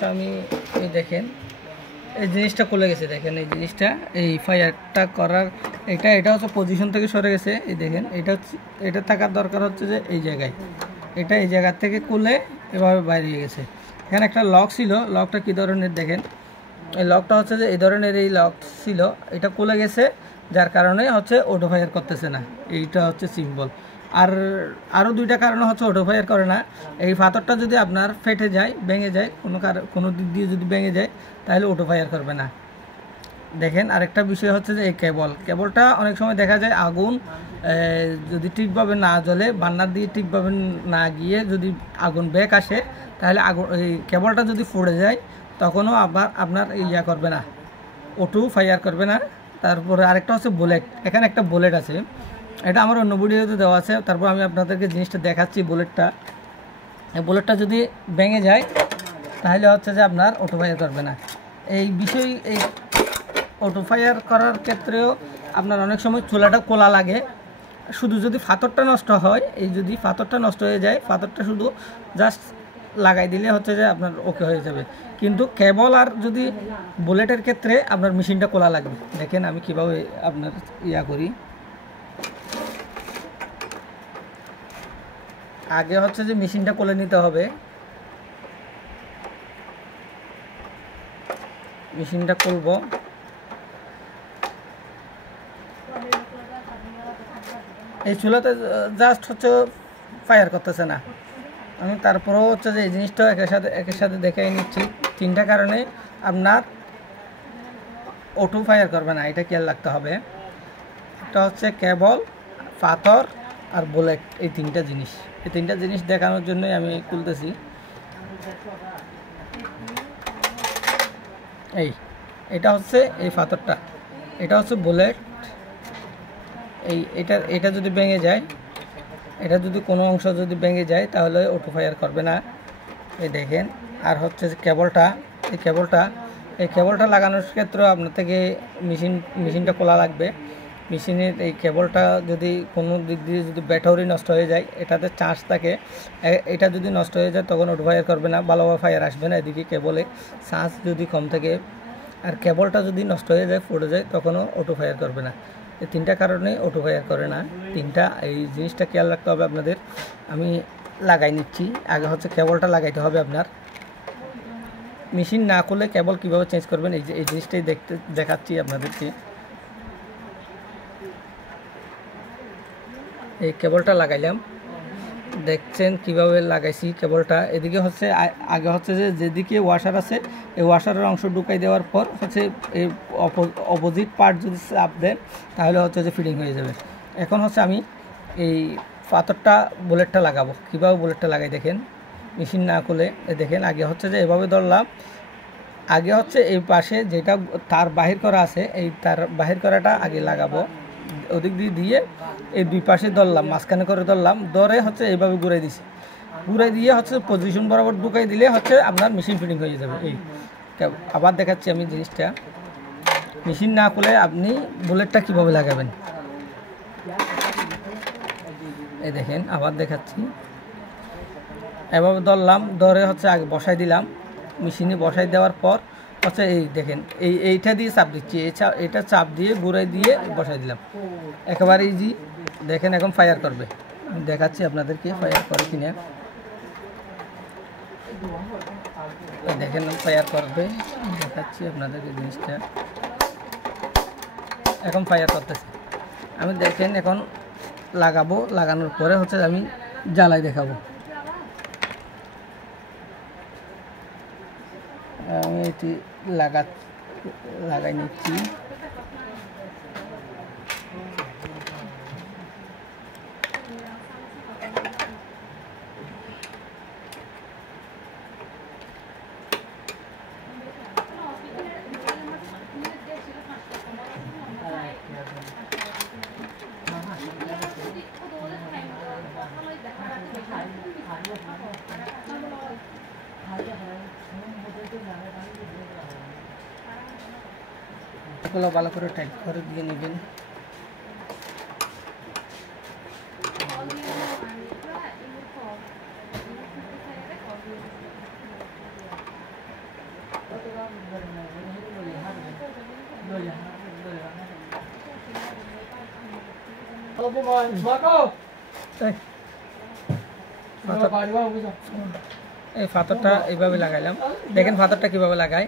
হচ্ছে আমি এই দেখেন এই জিনিসটা খুলে গেছে, দেখেন এই জিনিসটা, এই ফায়ারটা করার এটা হচ্ছে পজিশন থেকে সরে গেছে। এই দেখেন এটা থাকার দরকার হচ্ছে যে এই জায়গায়, এই জায়গা থেকে খুলে এভাবে বাইরে গেছে। এখানে একটা লক ছিল, লকটা কী ধরনের দেখেন, এই লকটা হচ্ছে যে এই ধরনের এই লক ছিল, এটা খুলে গেছে, যার কারণে হচ্ছে অটো ফায়ার করতেছে না। এইটা হচ্ছে সিম্বল। আর আরও দুইটা কারণে হচ্ছে অটো ফায়ার করে না। এই পাথরটা যদি আপনার ফেটে যায়, ভেঙে যায়, কোনো দিক দিয়ে যদি ভেঙে যায়, তাহলে অটো ফায়ার করবে না। দেখেন আরেকটা বিষয় হচ্ছে যে এই কেবলটা অনেক সময় দেখা যায় আগুন যদি ঠিকভাবে না জ্বলে, বার্নার দিয়ে ঠিকভাবে না গিয়ে যদি আগুন ব্যাক আসে, তাহলে এই কেবলটা যদি ফুটে যায়, তখনও আবার আপনার ইয়া করবে না, অটো ফায়ার করবে না। তারপরে আরেকটা হচ্ছে বুলেট। এখানে একটা বুলেট আছে, এটা আমার অন্য ভিডিওতে দেওয়া আছে। তারপর আমি আপনাদেরকে জিনিসটা দেখাচ্ছি। বুলেটটা যদি ভেঙে যায়, তাহলে হচ্ছে যে আপনার অটো ফায়ার করবে না। এই অটো ফায়ার করার ক্ষেত্রেও আপনার অনেক সময় চুলাটা কোলা লাগে। শুধু যদি পাথরটা নষ্ট হয়, যদি পাথরটা নষ্ট হয়ে যায়, পাথরটা শুধু জাস্ট লাগাই দিলে হচ্ছে যে আপনার ওকে হয়ে যাবে। কিন্তু কেবল আর যদি বুলেটের ক্ষেত্রে আপনার মেশিনটা কোলা লাগবে। দেখেন আমি কীভাবে আপনার করি। আগে হচ্ছে যে মেশিনটা কোলে নিতে হবে। মেশিনটা খুলবো, এই চুলাতে জাস্ট হচ্ছে ফায়ার করতেছে না। আমি তারপরেও হচ্ছে যে এই জিনিসটাও একের সাথে দেখে নিচ্ছি। তিনটা কারণে আপনার অটো ফায়ার করবে না, এটা খেয়াল রাখতে হবে। একটা হচ্ছে কেবল, পাথর আর বুলেট, এই তিনটা জিনিস দেখানোর জন্যই আমি খুলতেছি। এটা হচ্ছে এই পাথরটা, এটা হচ্ছে বুলেট। এটা যদি ভেঙে যায়, এটা যদি কোনো অংশ যদি ভেঙে যায়, তাহলে অটো ফায়ার করবে না। এই দেখেন। আর হচ্ছে যে এই কেবলটা লাগানোর ক্ষেত্রে আপনার থেকে মেশিনটা খোলা লাগবে। মেশিনের এই কেবলটা যদি কোনো দিক দিয়ে যদি ব্যাটারি নষ্ট হয়ে যায়, এটাতে চার্জ থাকে, এটা যদি নষ্ট হয়ে যায়, তখন অটো ফায়ার করবে না, ভালোভাবে ফায়ার আসবে না। এদিকে কেবলে চার্জ যদি কম থাকে আর কেবলটা যদি নষ্ট হয়ে যায়, ফুটে যায়, তখনও অটো ফায়ার করবে না। এই তিনটা কারণে অটো ফায়ার করে না। এই জিনিসটা খেয়াল রাখতে হবে আপনাদের। আমি লাগাই নিচ্ছি। আগে হচ্ছে কেবলটা লাগাইতে হবে আপনার। মেশিন না খুলে কেবল কীভাবে চেঞ্জ করবেন, এই জিনিসটাই দেখাচ্ছি আপনাদেরকে। এই কেবলটা লাগাইলাম, দেখছেন কিভাবে লাগাইছি কেবলটা। এদিকে হচ্ছে আগে হচ্ছে যে যেদিকে ওয়াশার আছে, এই ওয়াশারের অংশ ঢুকাই দেওয়ার পর হচ্ছে এই অপোজিট পার্ট যদি চাপ দেন, তাহলে হচ্ছে যে ফিটিং হয়ে যাবে। এখন হচ্ছে আমি এই পাথরটা বুলেটটা লাগাবো। কীভাবে বুলেটটা লাগাই দেখেন, মেশিন না খুলে। দেখেন আগে হচ্ছে যে এভাবে ধরলাম, আগে হচ্ছে এই পাশে যেটা তার বাহির করা আছে, এই তার বাহির করাটা আগে লাগাবো। ওদিক দিয়ে এই দুই পাশে ধরলাম, মাঝখানে করে ধরলাম, ধরে হচ্ছে এইভাবে ঘুরাই দিয়ে হচ্ছে পজিশন বরাবর ঢুকাই দিলে হচ্ছে আপনার মেশিন ফিটিং হয়ে যাবে। আবার দেখাচ্ছি আমি জিনিসটা। মেশিন না খুলে আপনি বুলেটটা কিভাবে লাগাবেন, এই দেখেন আবার দেখাচ্ছি। এভাবে ধরলাম, ধরে হচ্ছে আগে বসাই দিলাম, মেশিনে বসাই দেওয়ার পর হচ্ছে এই দেখেন এইটা দিয়ে চাপ দিচ্ছি, এটা চাপ দিয়ে ঘুরাই দিয়ে বসাই দিলাম, একেবারে ইজি। দেখেন এখন ফায়ার করবে, আমি দেখাচ্ছি আপনাদেরকে ফায়ার করে কিনা। দেখেন ফায়ার করবে, দেখাচ্ছি আপনাদেরকে জিনিসটা। এখন ফায়ার করতেছে। আমি দেখেন এখন লাগাবো, লাগানোর পরে হচ্ছে আমি জ্বালাই দেখাবো। আমি এটি লাগাই নিচ্ছি। এগুলো ভালো করে টাইট করে দিয়ে নেবেন। এই পাথরটা এইভাবে লাগাইলাম, দেখেন পাথরটা কিভাবে লাগায়।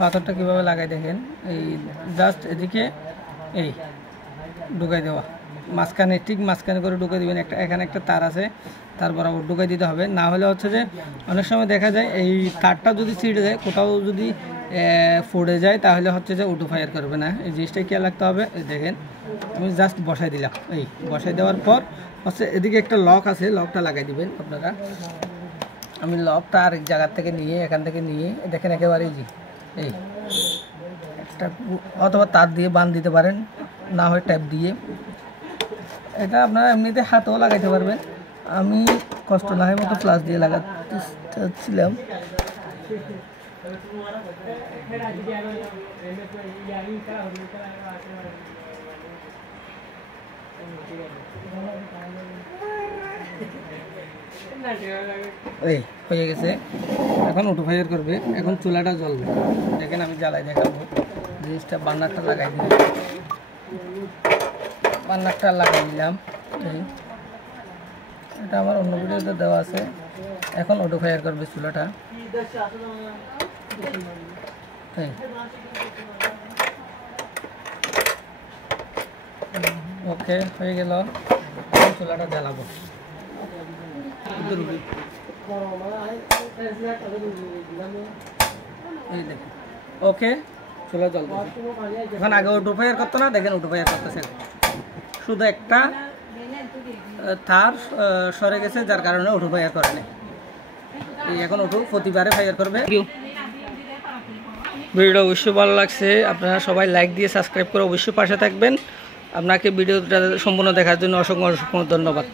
পাথরটা কিভাবে লাগাই দেখেন, এই জাস্ট এদিকে এই ঢুকাই দেওয়া, মাঝখানে ঠিক মাঝখানে করে ঢুকাই দিবেন। এখানে একটা তার আছে, তার বরাবর ঢুকাই দিতে হবে। না হলে হচ্ছে যে অনেক সময় দেখা যায় এই তারটা যদি ছিঁড়ে যায়, কোথাও যদি পড়ে যায়, তাহলে হচ্ছে যে অটো ফায়ার করবে না। এই জিনিসটা খেয়াল রাখতে হবে। এই দেখেন আমি জাস্ট বসাই দিলাম, এই বসাই দেওয়ার পর হচ্ছে এদিকে একটা লক আছে, লকটা লাগাই দিবেন আপনারা। আমি লকটা আরেক জায়গার থেকে নিয়ে, এখান থেকে নিয়ে দেখেন একেবারে এই একটা অথবা তার দিয়ে বাঁধ দিতে পারেন, না হয় ট্যাপ দিয়ে। এটা আপনারা এমনিতে হাতেও লাগাইতে পারবেন। আমি কষ্ট না হয় মতো প্লাস দিয়ে লাগাতে চাচ্ছিলাম। এই হয়ে গেছে, এখন অটো ফায়ার করবে। এখন চুলাটা জ্বলবে, দেখেন আমি জ্বালাই দেখাবো। জিনিসটা বার্নারটা লাগাই দিলাম, বার্নারটা লাগাই দিলাম। এটা আমার অন্য ভিডিওতে দেওয়া আছে। এখন অটো ফায়ার করবে চুলাটা। ওকে হয়ে গেল, চুলাটা জ্বালাবো। এই দেখেন ওকে, চুলা জ্বলবে। এখন আগে অটো ফায়ার করতো না, দেখেন অটো ফায়ার করতেছে। শুধু একটা তার সরে গেছে, যার কারণে অটো ফায়ার করে না। এখন অটো প্রতিবারে ফায়ার করবে। ভিডিওটা অবশ্যই ভালো লাগছে, আপনারা সবাই লাইক দিয়ে সাবস্ক্রাইব করে অবশ্যই পাশে থাকবেন। আপনাকে ভিডিওটা সম্পূর্ণ দেখার জন্য অসংখ্য ধন্যবাদ।